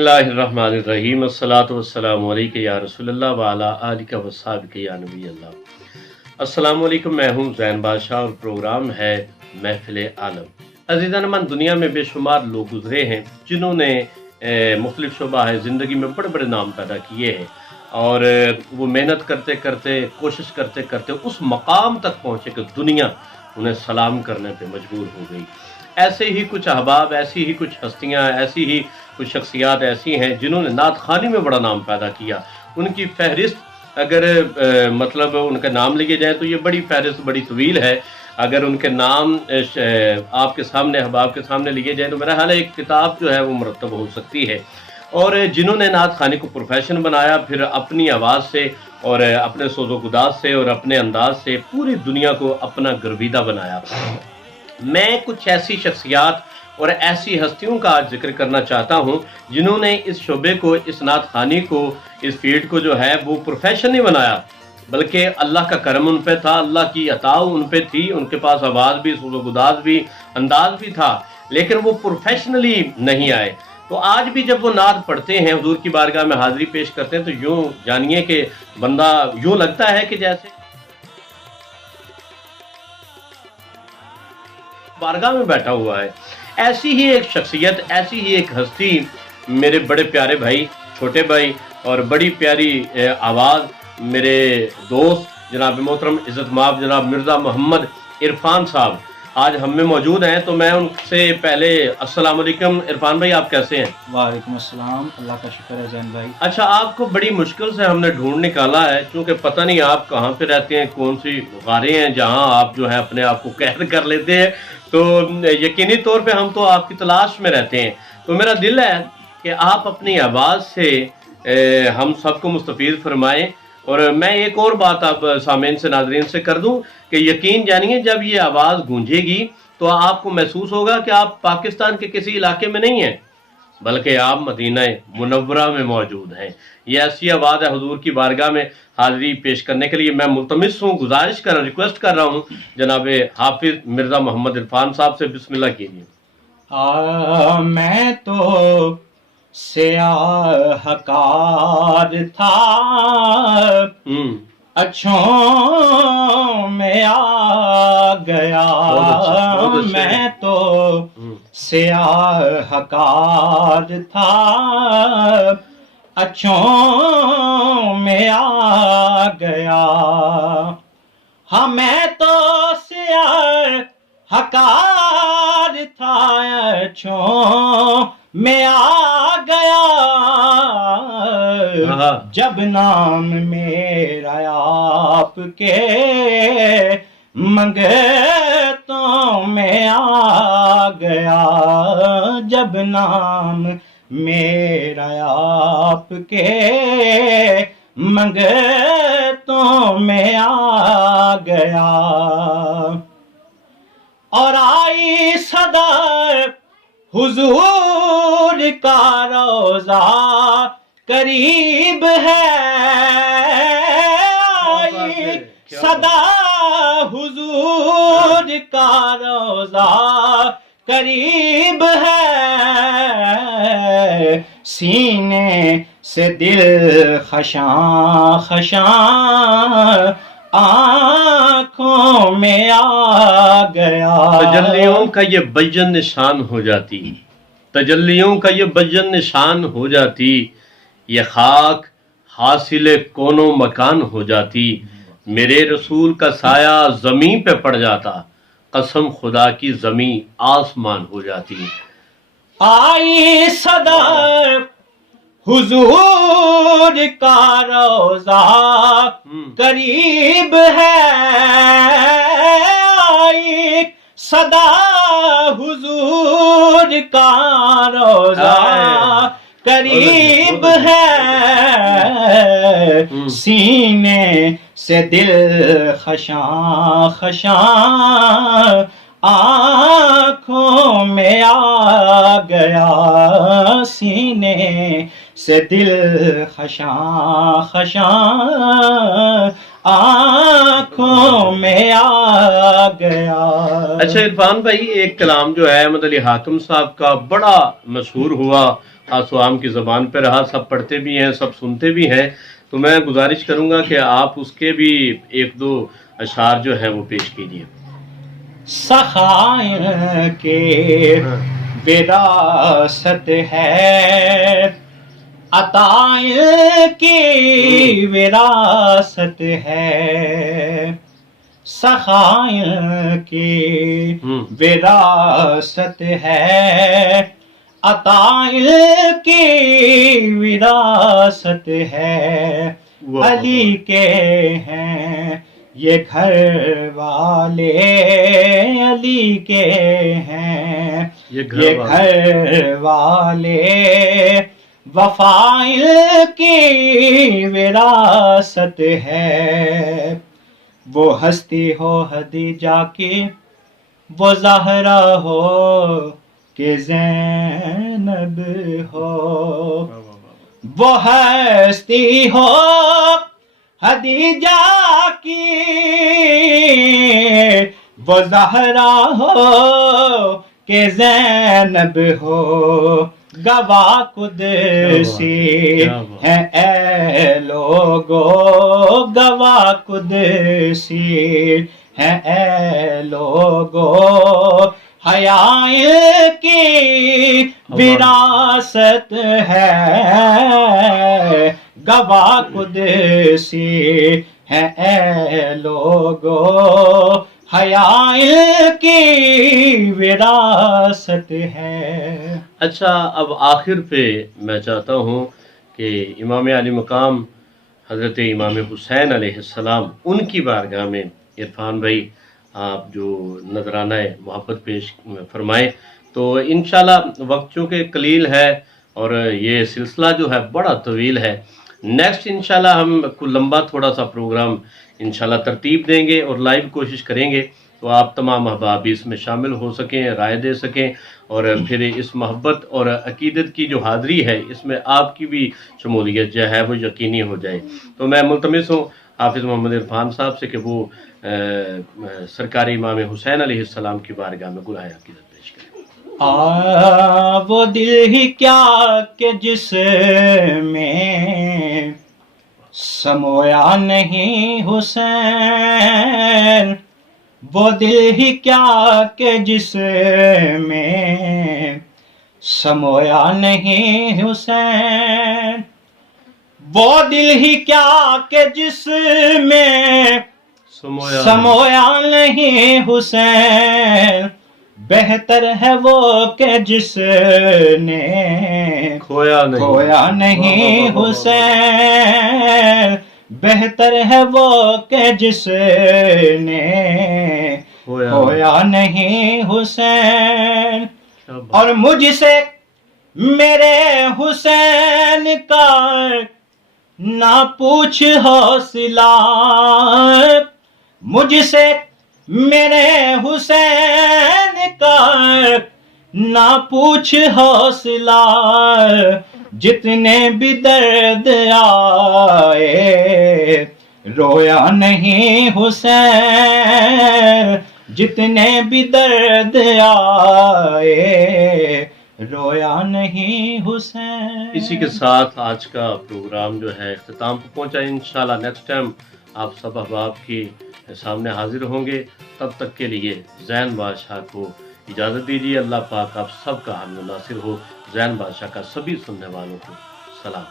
बिस्मिल्लाहिर्रहमानिर्रहीम अस्सलातु वस्सलामु अलैका या रसूलल्लाह व अला आलिका व अस्हाबिका या नबी अल्लाह। अस्सलामु अलैकुम, मैं हूँ ज़ैन बादशाह और प्रोग्राम है महफिल आलम। अज़ीज़ान अमन, दुनिया में बेशुमार लोग गुजरे हैं जिन्होंने मुख्तलिफ शोबा है ज़िंदगी में बड़े बड़े नाम पैदा किए हैं और वो मेहनत करते करते कोशिश करते करते उस मकाम तक पहुँचे कि दुनिया उन्हें सलाम करने पे मजबूर हो गई। ऐसे ही कुछ अहबाब, ऐसी ही कुछ हस्तियाँ, ऐसी ही कुछ शख्सियात ऐसी हैं जिन्होंने नात खानी में बड़ा नाम पैदा किया। उनकी फहरिस्त अगर मतलब उनका नाम लिए जाए तो ये बड़ी फहरिस्त बड़ी तवील है। अगर उनके नाम आपके सामने अहबाब के सामने लिए जाए तो मेरा ख्याल है एक किताब जो है वो मुरतब हो सकती है। और जिन्होंने नात खानी को प्रोफेशन बनाया, फिर अपनी आवाज़ से और अपने सोज़ो गुदाज से और अपने अंदाज से पूरी दुनिया को अपना गर्विदा बनाया। मैं कुछ ऐसी शख्सियात और ऐसी हस्तियों का आज जिक्र करना चाहता हूँ जिन्होंने इस शोबे को, इस नात खानी को, इस फील्ड को जो है वो प्रोफेशन नहीं बनाया, बल्कि अल्लाह का करम उन पे था, अल्लाह की अता उन पे थी। उनके पास आवाज़ भी, सोज़ो गुदाज भी, अंदाज भी था, लेकिन वो प्रोफेशनली नहीं आए। तो आज भी जब वो नात पढ़ते हैं, हुजूर की बारगाह में हाज़िरी पेश करते हैं, तो यूँ जानिए कि बंदा यूँ लगता है कि जैसे बारगाह में बैठा हुआ है। ऐसी ही एक शख्सियत, ऐसी ही एक हस्ती मेरे बड़े प्यारे भाई, छोटे भाई और बड़ी प्यारी आवाज़ मेरे दोस्त जनाब मोहतरम इज़्ज़त माब जनाब मिर्ज़ा मोहम्मद इरफान साहब आज हम में मौजूद हैं। तो मैं उनसे पहले अस्सलाम वालेकुम इरफान भाई, आप कैसे हैं? वालेकुम अस्सलाम, अल्लाह का शुक्र है जैन भाई। अच्छा, आपको बड़ी मुश्किल से हमने ढूंढ निकाला है क्योंकि पता नहीं आप कहाँ पे रहते हैं, कौन सी गारें हैं जहाँ आप जो है अपने आप को कैद कर लेते हैं। तो यकीनी तौर पे हम तो आपकी तलाश में रहते हैं। तो मेरा दिल है कि आप अपनी आवाज़ से हम सबको मुस्तफ़ीद फरमाएं। और मैं एक और बात आप सामीन से, नाज़रीन से कर दूं कि यकीन जानिए जब ये आवाज़ गूंजेगी तो आपको महसूस होगा कि आप पाकिस्तान के किसी इलाके में नहीं हैं, बल्कि आप मदीना मुनव्वरा में मौजूद हैं। ये ऐसी आवाज़ है, हुजूर की बारगाह में हाज़िरी पेश करने के लिए मैं मुल्तमिस हूँ, गुजारिश कर रिक्वेस्ट कर रहा हूँ जनाब हाफिज़ मिर्ज़ा मोहम्मद इरफान साहब से, बिस्मिल्लाह कीजिए। मैं तो स्याहकार था, अच्छों में आ गया। मैं तो स्याहकार था, अच्छों में आ गया। हाँ, मैं तो स्याहकार था, अच्छों में आ गया। जब नाम मेरा आपके मंगतों में आ गया। जब नाम मेरा आपके मंगतों में आ गया। और आई सदा हुजूर का रोज़ा करीब है। आई सदा हुजूर का रोज़ा करीब है। सीने से दिल खशां खशां आँखों में आ गया। तजल्लियों का ये बजन निशान हो जाती, तजल्लियों का ये बजन निशान हो जाती, ये खाक हासिल कोनो मकान हो जाती। मेरे रसूल का साया ज़मीन पे पड़ जाता, कसम खुदा की ज़मीन आसमान हो जाती। आई सदा हुजूर का रोज़ा करीब है। आई सदा हुजूर का रोज़ा करीब है। सीने से दिल खशां खशां आँखों में आ गया। सीने से दिल खशां खशां आँखों में आ گیا. اچھا عرفان بھائی، ایک کلام جو ہے احمد علی حاتم صاحب کا بڑا مشہور ہوا، خاص عام کی زبان پہ رہا، سب پڑھتے بھی ہیں، سب سنتے بھی ہیں، تو میں گزارش کروں گا کہ آپ اس کے بھی ایک دو اشعار جو ہیں وہ پیش کیجیے. سخائیں کے وراثت ہے، عطائیں کی وراثت ہے. سخائیں کی وراثت ہے، عطائیں کی وراثت ہے. علی کے ہیں یہ گھر والے، علی کے ہیں یہ گھر والے. وفائیں کی وراثت ہے. وہ ہستی ہو خدیجہ کی، وہ زہرا ہو کہ زینب ہو. وہ ہستی ہو خدیجہ کی، وہ زہرا ہو کہ زینب ہو. گواہ قدسی ہیں اے لوگو، گواہ قدسی ہیں اے لوگو. حیائیں کی وراثت ہے، گواہ قدسی ہیں اے لوگو. حیائیں کی وراثت ہے. اچھا، اب آخر پہ میں چاہتا ہوں کہ امام علی مقام حضرت امام حسین علیہ السلام، ان کی بارگاہ میں عرفان بھائی آپ جو نذرانہ محبت پیش فرمائیں. تو انشاءاللہ وقت چونکہ قلیل ہے اور یہ سلسلہ جو ہے بڑا طویل ہے، نیکسٹ انشاءاللہ ہم کو لمبا تھوڑا سا پروگرام انشاءاللہ ترتیب دیں گے اور لائیو کوشش کریں گے تو آپ تمام احباب اس میں شامل ہو سکیں، رائے دے سکیں، اور پھر اس محبت اور عقیدت کی جو حاضری ہے اس میں آپ کی بھی شمولیت جو ہے وہ یقینی ہو جائے. تو میں ملتمس ہوں حافظ محمد عرفان صاحب سے کہ وہ سرکار امام حسین علیہ السلام کی بارگاہ میں گناہ عقیدت پیش کریں. وہ دل ہی کیا کہ جس میں سمویا نہیں حسین، وہ دل ہی کیا کہ جس میں سمویا نہیں حسین. وہ دل ہی کیا کہ جس میں سمویا نہیں حسین. بہتر ہے وہ کہ جس نے کھویا نہیں حسین. بہتر ہے وہ کہ جس نے کھویا نہیں حسین. اور مجھ سے میرے حسین کا نہ پوچھ حوصلہ، مجھ سے میرے حسین کا نہ پوچھ حوصلہ. جتنے بھی درد آئے رویا نہیں حسین، جتنے بھی درد آئے رویا نہیں حسین. اسی کے ساتھ آج کا پروگرام جو ہے اختتام کو پہنچا. انشاءاللہ نیکسٹ ٹائم آپ سب احباب کی سامنے حاضر ہوں گے. تب تک کے لیے زین بادشاہ کو اجازت دیجیے. اللہ پاک آپ سب کا حامی و ناصر ہو. زین بادشاہ کا سبھی سننے والوں کو سلام.